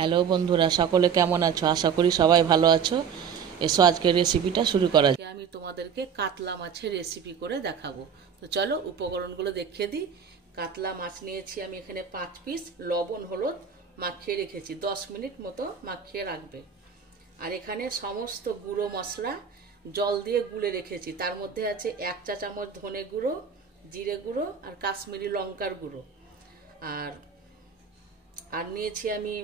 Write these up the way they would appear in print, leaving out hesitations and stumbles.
Hello বন্ধুরা, সকলে কেমন আছো? আশা করি সবাই ভালো আছো। এসো আজকের রেসিপিটা শুরু করা যাক। আমি তোমাদেরকে কাতলা মাছের রেসিপি করে দেখাবো। তো চলো উপকরণগুলো দেখিয়ে দিই। কাতলা মাছ নিয়েছি আমি এখানে 5 পিস, লবণ হলুদ মাখিয়ে রেখেছি, 10 মিনিট মতো মাখিয়ে রাখবে। আর এখানে সমস্ত গুঁড়ো মশলা জল দিয়ে গুলে রেখেছি। তার মধ্যে আছে 1 চা চামচ ধনে গুঁড়ো, জিরে গুঁড়ো আর কাশ্মীরি লঙ্কার গুঁড়ো। আর নিয়েছি আমি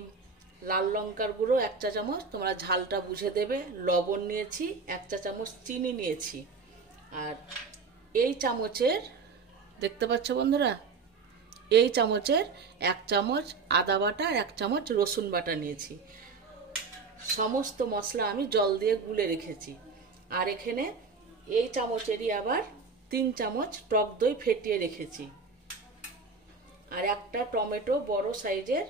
লাল লঙ্কার গুঁড়ো 1 চা চামচ, তোমরা ঝালটা বুঝে দেবে। লবণ নিয়েছি 1 চা চামচ, চিনি নিয়েছি। আর এই চামচের, দেখতে পাচ্ছ বন্ধুরা, এই চামচের 1 চামচ আদা বাটা আর 1 চামচ রসুন বাটা নিয়েছি। সমস্ত মশলা আমি জল দিয়ে গুলে রেখেছি। আর এখানে এই চামচেরই আবার 3 চামচ টক দই ফেটিয়ে রেখেছি। আর একটা টমেটো বড় সাইজের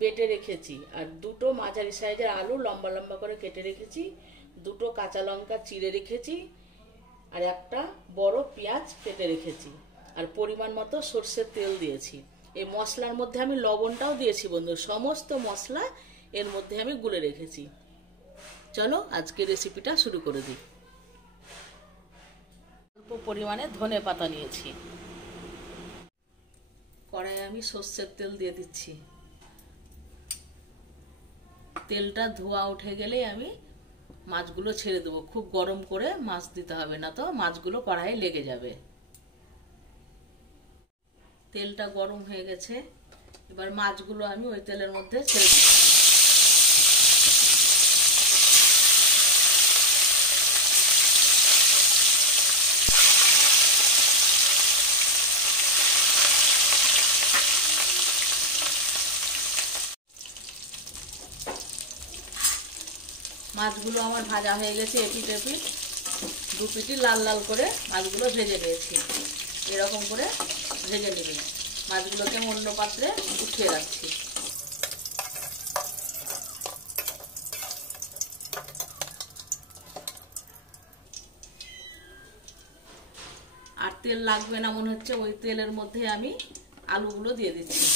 বেটে রেখেছি। আর 2টো মাঝারি সাইজের আলু লম্বা লম্বা করে কেটে রেখেছি। 2টো কাঁচা লঙ্কা চিড়ে রেখেছি। আর একটা বড় পেঁয়াজ কেটে রেখেছি। আর পরিমাণ মতো সরষের তেল দিয়েছি। এই মশলার মধ্যে আমি লবণটাও দিয়েছি বন্ধু। সমস্ত মশলা এর মধ্যে আমি গুলে রেখেছি। চলো আজকে রেসিপিটা শুরু করে দিই। অল্প পরিমাণে ধনে পাতা নিয়েছি। কড়াইয়ে আমি সরষের তেল দিয়ে দিচ্ছি। তেলটা ধোয়া উঠে গেলে আমি মাছগুলো ছেড়ে দেবো। খুব গরম করে মাছ দিতে হবে, না তো মাছগুলো কড়াইয়ে লেগে যাবে। তেলটা গরম হয়ে গেছে, এবার মাছগুলো আমি ওই তেলের মধ্যে ছেড়ে দিচ্ছি। মাছগুলো আমার ভাজা হয়ে গেছে, এপিট এপিট 2 পিটি লাল লাল করে মাছগুলো ভেজে নিয়েছি। এরকম করে ভেজে নেবেন। মাছগুলোকে অন্য পাত্রে উঠিয়ে রাখছি। আর তেল লাগবে না মনে হচ্ছে, ওই তেলের মধ্যে আমি আলুগুলো দিয়ে দিচ্ছি।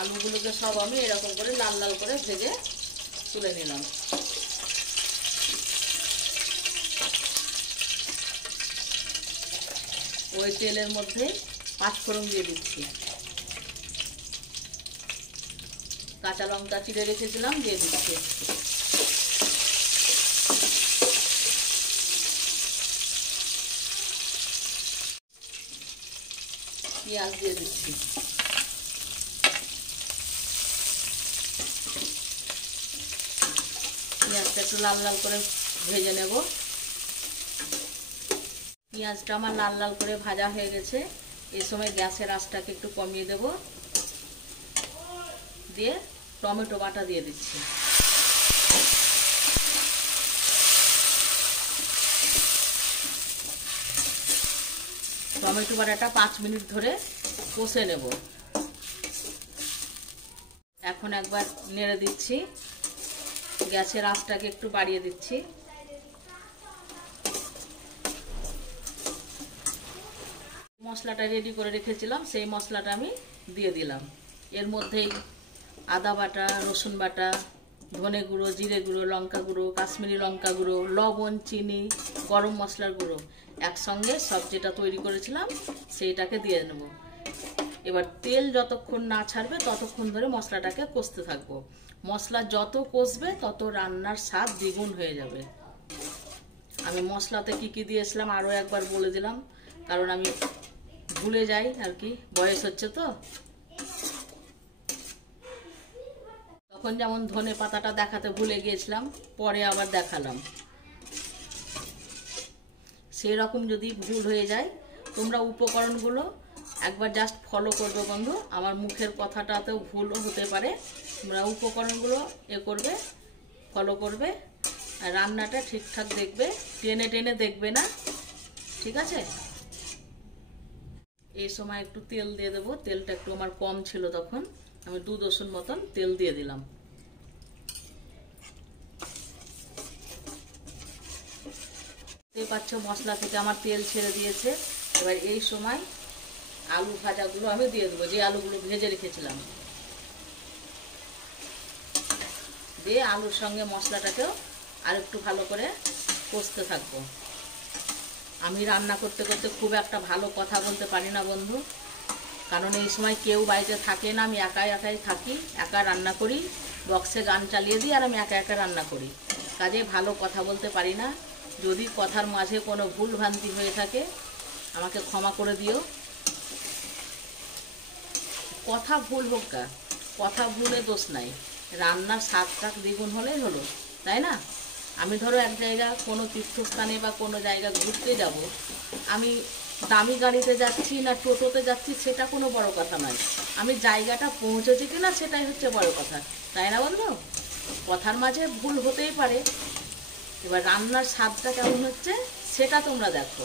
আলুগুলোকে সব আমি এরকম করে লাল লাল করে ভেজে তুলে নিলাম। ওই তেলের মধ্যে 5 ফোড়ন দিয়ে দিচ্ছি। কাঁচা লঙ্কা চিড়ে রেখেছিলাম, দিয়ে দিচ্ছি। পেঁয়াজ দিয়ে দিচ্ছি। পেঁয়াজটা একটু লাল লাল করে ভেজে নেব। পেঁয়াজটা আমার লাল লাল করে ভাজা হয়ে গেছে। এই সময় গ্যাসের আঁচটাকে একটু কমিয়ে দেব। দিয়ে টমেটো বাটা দিয়ে দিচ্ছি। টমেটো বাটাটা 5 মিনিট ধরে কষে নেব। এখন একবার নেড়ে দিচ্ছি। গ্যাসের আঁচটাকে একটু বাড়িয়ে দিচ্ছি। মশলাটা রেডি করে রেখেছিলাম, সেই মশলাটা আমি দিয়ে দিলাম। এর মধ্যেই আদা বাটা, রসুন বাটা, ধনে গুঁড়ো, জিরে গুঁড়ো, লঙ্কা গুঁড়ো, কাশ্মীরি লঙ্কা গুঁড়ো, লবণ, চিনি, গরম মশলার গুঁড়ো একসঙ্গে সব যেটা তৈরি করেছিলাম সেইটাকে দিয়ে নেব। এবার তেল যতক্ষণ না ছাড়বে ততক্ষণ ধরে মশলাটাকে কষতে থাকবো। মশলা যত কষবে তত রান্নার স্বাদ দ্বিগুণ হয়ে যাবে। আমি মশলাতে কি কি দিয়েছিলাম আরও একবার বলে দিলাম, কারণ আমি ভুলে যাই আর কি, বয়স হচ্ছে তো। তখন যেমন ধনে পাতাটা দেখাতে ভুলে গিয়েছিলাম, পরে আবার দেখালাম। সেই রকম যদি ভুল হয়ে যায়, তোমরা উপকরণগুলো একবার জাস্ট ফলো করবে বন্ধু। আমার মুখের কথাটাতেও ভুলও হতে পারে। তোমরা উপকরণগুলো করবে, ফলো করবে, আর রান্নাটা ঠিকঠাক দেখবে, টেনে টেনে দেখবে না, ঠিক আছে? এই সময় একটু তেল দিয়ে দেবো। তেলটা একটু আমার কম ছিল, তখন আমি 2 দশন মতন তেল দিয়ে দিলাম। দেখতে পাচ্ছ মশলা থেকে আমার তেল ছেড়ে দিয়েছে। এবার এই সময় আলু ভাজাগুলো আমি দিয়ে দেবো, যে আলুগুলো ভেজে রেখেছিলাম। দিয়ে আলুর সঙ্গে মশলাটাকেও আর একটু ভালো করে কষতে থাকবো। আমি রান্না করতে করতে খুব একটা ভালো কথা বলতে পারি না বন্ধু, কারণ এই সময় কেউ বাড়িতে থাকে না, আমি একাই একাই থাকি, একা রান্না করি, বক্সে গান চালিয়ে দিই আর আমি একা একা রান্না করি, কাজে ভালো কথা বলতে পারি না। যদি কথার মাঝে কোনো ভুল ভ্রান্তি হয়ে থাকে আমাকে ক্ষমা করে দিও। কথা ভুল হোক কা, কথা ভুলে দোষ নাই, রান্নার স্বাদটা দ্বিগুণ হলেই হলো, তাই না? আমি ধরো এক জায়গা কোনো তীর্থস্থানে বা কোনো জায়গা ঘুরতে যাব, আমি দামি গাড়িতে যাচ্ছি না টোটোতে যাচ্ছি সেটা কোনো বড় কথা নয়, আমি জায়গাটা পৌঁছেছি কি না সেটাই হচ্ছে বড় কথা, তাই না বন্ধু? কথার মাঝে ভুল হতেই পারে, এবার রান্নার স্বাদটা কেমন হচ্ছে সেটা তোমরা দেখো।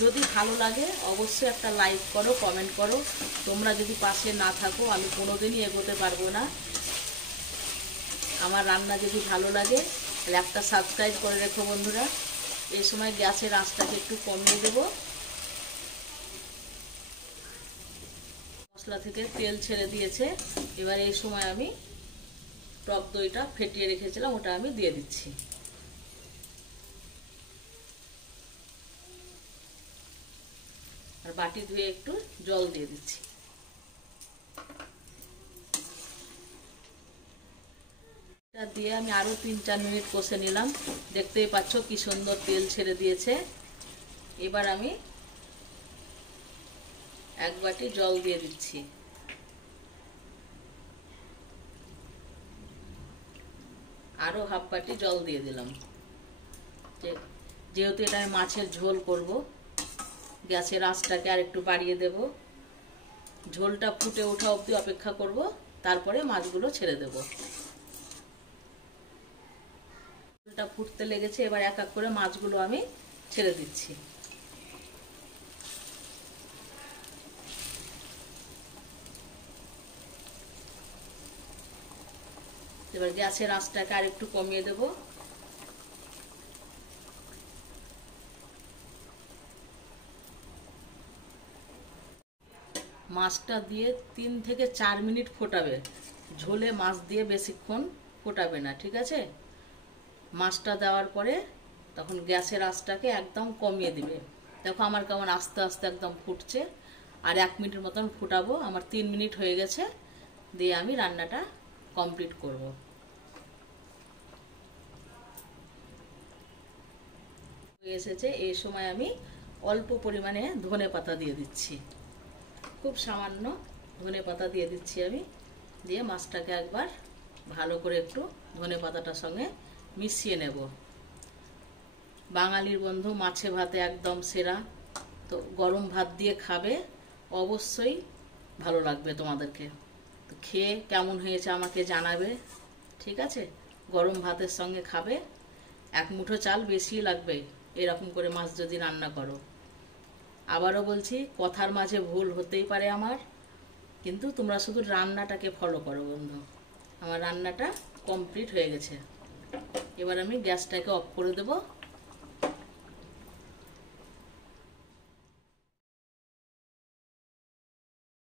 যদি ভালো লাগে অবশ্যই একটা লাইক করো, কমেন্ট করো। তোমরা যদি পাশে না থাকো আমি কোনোদিনই এগোতে পারবো না। আমার রান্না যদি ভালো লাগে তাহলে একটা সাবস্ক্রাইব করে রেখো বন্ধুরা। এই সময় গ্যাসের আঁচটাকে একটু কমিয়ে দেবো। মশলা থেকে তেল ছেড়ে দিয়েছে, এবার এই সময় আমি টক দইটা ফেটিয়ে রেখেছিলাম ওটা আমি দিয়ে দিচ্ছি। আর বাটি ধুয়ে একটু জল দিয়ে দিচ্ছি। এটা দিয়ে আমি আরো 3-4 মিনিট কষে নিলাম। দেখতেই পাচ্ছ কি সুন্দর তেল ছেড়ে দিয়েছে। এবার আমি এক বাটি জল দিয়ে দিচ্ছি। আরো হাফ বাটি জল দিয়ে দিলাম। যেহেতু এটা আমি মাছের ঝোল করব, গ্যাসের আঁচটাকে আর একটু বাড়িয়ে দেব। ঝোলটা ফুটে ওঠা অবধি অপেক্ষা করব, তারপরে মাছগুলো ছেড়ে দেব। ঝোলটা ফুটতে লেগেছে, এবার এক এক করে মাছগুলো আমি ছেড়ে দিচ্ছি। এবার গ্যাসের আঁচটাকে আর একটু কমিয়ে দেব। মাছটা দিয়ে 3 থেকে 4 মিনিট ফোটাবে। ঝোলে মাছ দিয়ে বেশিক্ষণ ফোটাবে না, ঠিক আছে? মাছটা দেওয়ার পরে তখন গ্যাসের আঁচটাকে একদম কমিয়ে দিবে। দেখো আমার কেমন আস্তে আস্তে একদম ফুটছে। আর 1 মিনিটের মতন ফুটাবো। আমার 3 মিনিট হয়ে গেছে, দিয়ে আমি রান্নাটা কমপ্লিট করব। এসেছে, এই সময় আমি অল্প পরিমাণে ধনেপাতা দিয়ে দিচ্ছি, খুব সামান্য ধনেপাতা দিয়ে দিচ্ছি আমি। দিয়ে মাছটাকে একবার ভালো করে একটু ধনেপাতাটার সঙ্গে মিশিয়ে নেব। বাঙালির বন্ধু মাছে ভাতে একদম সেরা, তো গরম ভাত দিয়ে খাবে, অবশ্যই ভালো লাগবে তোমাদেরকে। তো খেয়ে কেমন হয়েছে আমাকে জানাবে, ঠিক আছে? গরম ভাতের সঙ্গে খাবে, 1 মুঠো চাল বেশি লাগবে এরকম করে মাছ যদি রান্না করো। আবারও বলছি, কথার মাঝে ভুল হতেই পারে আমার, কিন্তু তোমরা শুধু রান্নাটাকে ফলো করো বন্ধু। আমার রান্নাটা কমপ্লিট হয়ে গেছে, এবার আমি গ্যাসটাকে অফ করে দেবো।